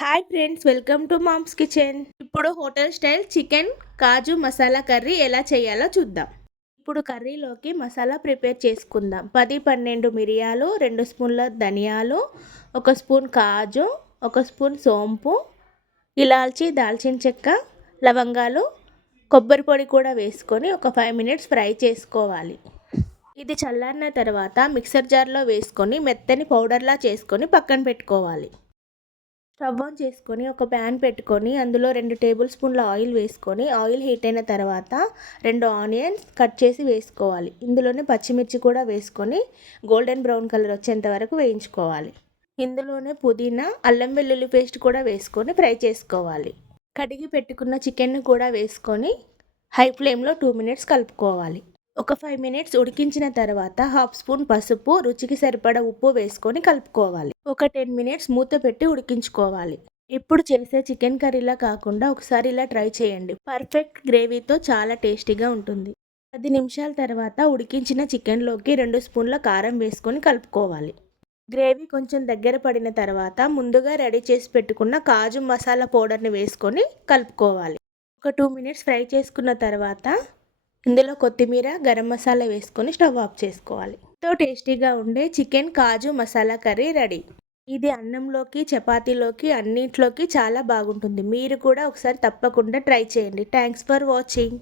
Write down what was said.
Hi friends, welcome to mom's kitchen. ఇప్పుడు hotel style chicken kaju masala curry ఎలా చేయాలో చూద్దాం. ఇప్పుడు కర్రీలోకి మసాలా ప్రిపేర్ చేసుకుందాం. 10-12 మిరియాలు, 2 స్పూన్ల ధనియాలు, 1 స్పూన్ కాజు, 1 స్పూన్ సోంపు, ఇలాచి, దాల్చిన చెక్క, లవంగాలు, కొబ్బరి పొడి కూడా వేసుకొని ఒక 5 మినిట్స్ ఫ్రై చేసుకోవాలి. ఇది చల్లారిన తర్వాత మిక్సర్ జార్లో వేసుకొని మెత్తని పౌడర్లా చేసుకొని పక్కన పెట్టుకోవాలి. స్టవ్ ఆన్ చేసుకొని ఒక ప్యాన్ పెట్టుకొని అందులో 2 టేబుల్ స్పూన్ల ఆయిల్ వేసుకొని ఆయిల్ హీట్ అయిన తర్వాత 2 ఆనియన్స్ కట్ చేసి వేసుకోవాలి. ఇందులోనే పచ్చిమిర్చి కూడా వేసుకొని గోల్డెన్ బ్రౌన్ కలర్ వచ్చేంత వరకు వేయించుకోవాలి. ఇందులోనే పుదీనా, అల్లం వెల్లుల్లి పేస్ట్ కూడా వేసుకొని ఫ్రై చేసుకోవాలి. కడిగి పెట్టుకున్న చికెన్ కూడా వేసుకొని హై ఫ్లేమ్లో 2 మినిట్స్ కలుపుకోవాలి. ఒక 5 మినిట్స్ ఉడికించిన తర్వాత హాఫ్ స్పూన్ పసుపు, రుచికి సరిపడా ఉప్పు వేసుకొని కలుపుకోవాలి. ఒక 10 మినిట్స్ మూత పెట్టి ఉడికించుకోవాలి. ఇప్పుడు చేసే చికెన్ కర్రీలా కాకుండా ఒకసారి ఇలా ట్రై చేయండి. పర్ఫెక్ట్ గ్రేవీతో చాలా టేస్టీగా ఉంటుంది. 10 నిమిషాల తర్వాత ఉడికించిన చికెన్లోకి 2 స్పూన్ల కారం వేసుకొని కలుపుకోవాలి. గ్రేవీ కొంచెం దగ్గర పడిన తర్వాత ముందుగా రెడీ చేసి పెట్టుకున్న కాజు మసాలా పౌడర్ని వేసుకొని కలుపుకోవాలి. ఒక 2 మినిట్స్ ఫ్రై చేసుకున్న తర్వాత ఇందులో కొత్తిమీర, గరం మసాలా వేసుకొని స్టవ్ ఆఫ్ చేసుకోవాలి. ఎంతో టేస్టీగా ఉండే chicken kaju masala curry ready. ఇది అన్నంలోకి, చపాతీలోకి అన్నింటిలోకి చాలా బాగుంటుంది. మీరు కూడా ఒకసారి తప్పకుండా ట్రై చేయండి. Thanks for watching.